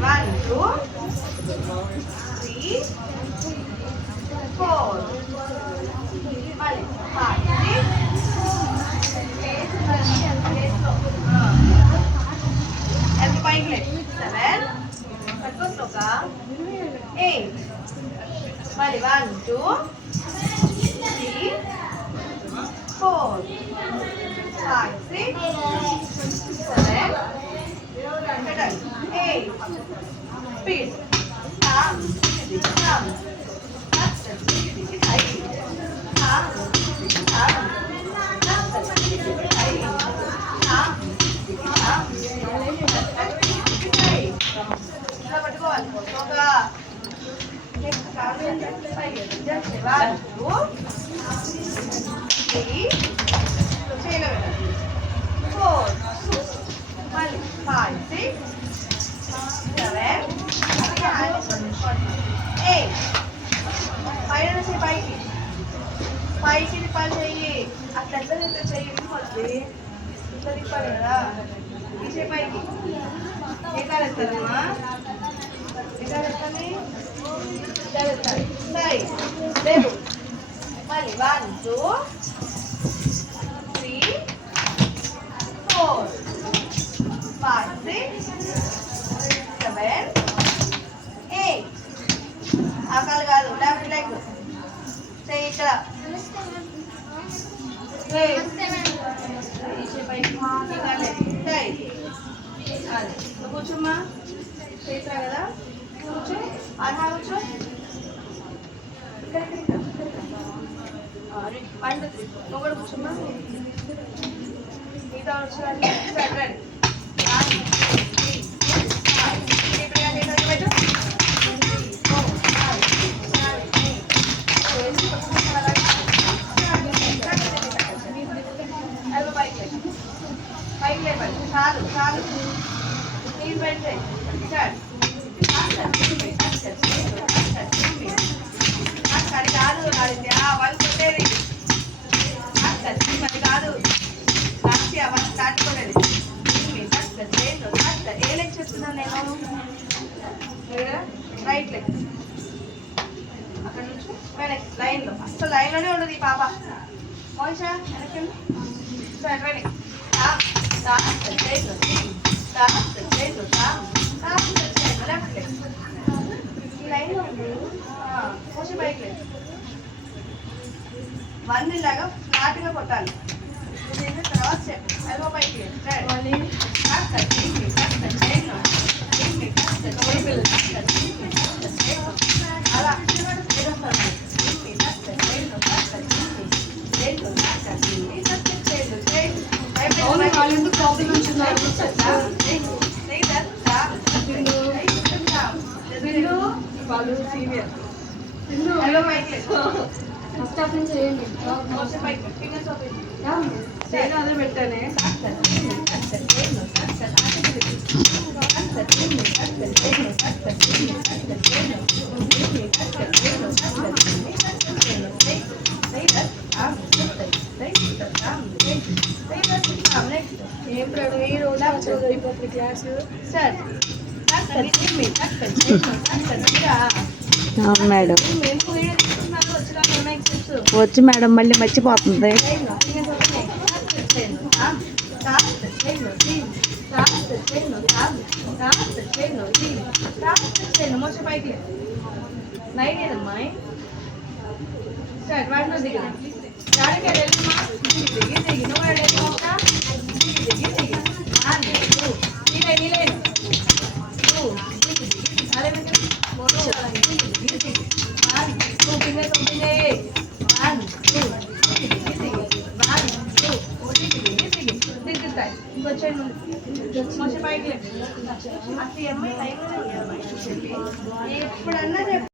1 2 3 4 మళ్ళీ 5 6 పైకి లేదు 7 పట్టుకోక 8 మళ్ళీ 1 2 3 4 5 6 7 8 speed come పట్టుకోవాలి ఒక నెక్స్ట్ కావాలి 4 మళ్ళీ 5 6 7 8 పైన నుంచి పైకి పైకి తిప్పాలి చెయ్యి అట్లా ఎట్లా తింటే చెయ్యి వద్దు ఇట్లా తిప్పాలి కదా తీసే పైకి ఏ కాలు ఎత్తారమ్మా ఏ కాలు ఎత్తాలి సరే లేదు మళ్ళీ 1 2 3 4 5 6 7 8 ఆ కాలు కాదు లెఫ్ట్ లెగ్ చెయ్యి ఇక్కడ కూర్చోమ్మా చేసా కదా కూర్చో అలా కూర్చో నువ్వు కూడా కూర్చోమ్మా మిగతా వచ్చి పైకి లేపాలి చాలు చాలు నీళ్ళు పెడితే అది కాదు వాళ్ళు కొట్టేది అది కాదు లాస్ట్ వాళ్ళు దాచుకోలేదు ఏ లెక్క చెప్తున్నాను నేను రైట్ లెగ్ అక్కడ నుంచి లైన్లో అసలు లైన్లోనే ఉండదు ఈ పాప మోనిషా వెనక్కి సరే రెడీ వన్ లాగా ఫ్లాట్గా కొట్టాలి తర్వాత ఎల్బో పైకి అలా వాళ్ళు సీనియర్ ఫస్ట్ హాఫ్ నుంచి చేయండి నేను అదే పెట్టానే ఈ రోజు అయిపోతుంది క్లాస్ సార్ మేడం వచ్చి మేడం మళ్ళీ మర్చిపోతుంది పైకి లైన్ ఏదమ్మా సార్ వాడిలో దిగి దిగి దిగి నువ్వు దిగి దిగి నీలే నీలే ఇంకొచ్చి పైకి అసలు అమ్మాయి లైవ్ ఎప్పుడన్నా